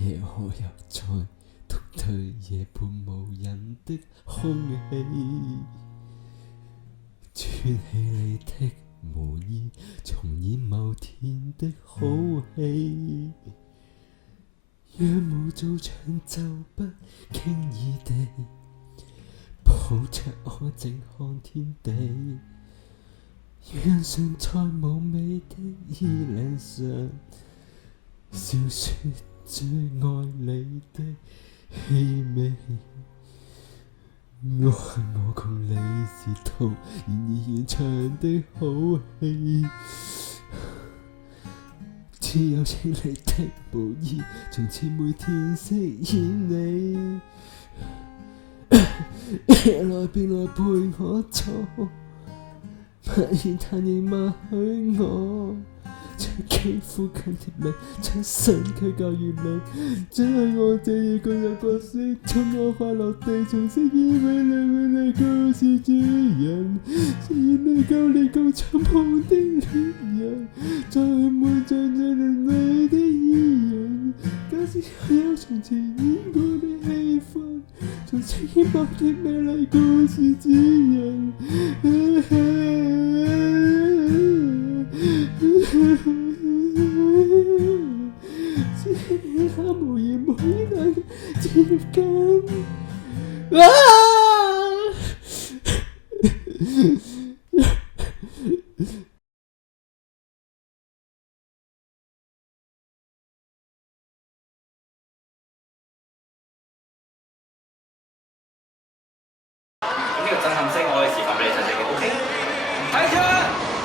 夜我又再獨對夜半無人的空氣，穿起你的毛衣，重演某天的好戲。若無做場就不經意地抱着我靜看天地，讓常在無味的衣領上笑說最愛你的氣味。愛我共你是套然而現場的好戲，只有清你的毛衣，從此每天飾演你。來便來陪我坐，默然但仍默許我，將肌膚緊貼你，將身軀教於你，只係我這夜共有角色，從我快樂地從飾演美麗故事主人，飾演你舊年共長夢的戀人，再沒再令你的依人，假使有從前演過的戲份，從飾演某段美麗故事主人。他無言無語能接近啊！呢個震撼聲我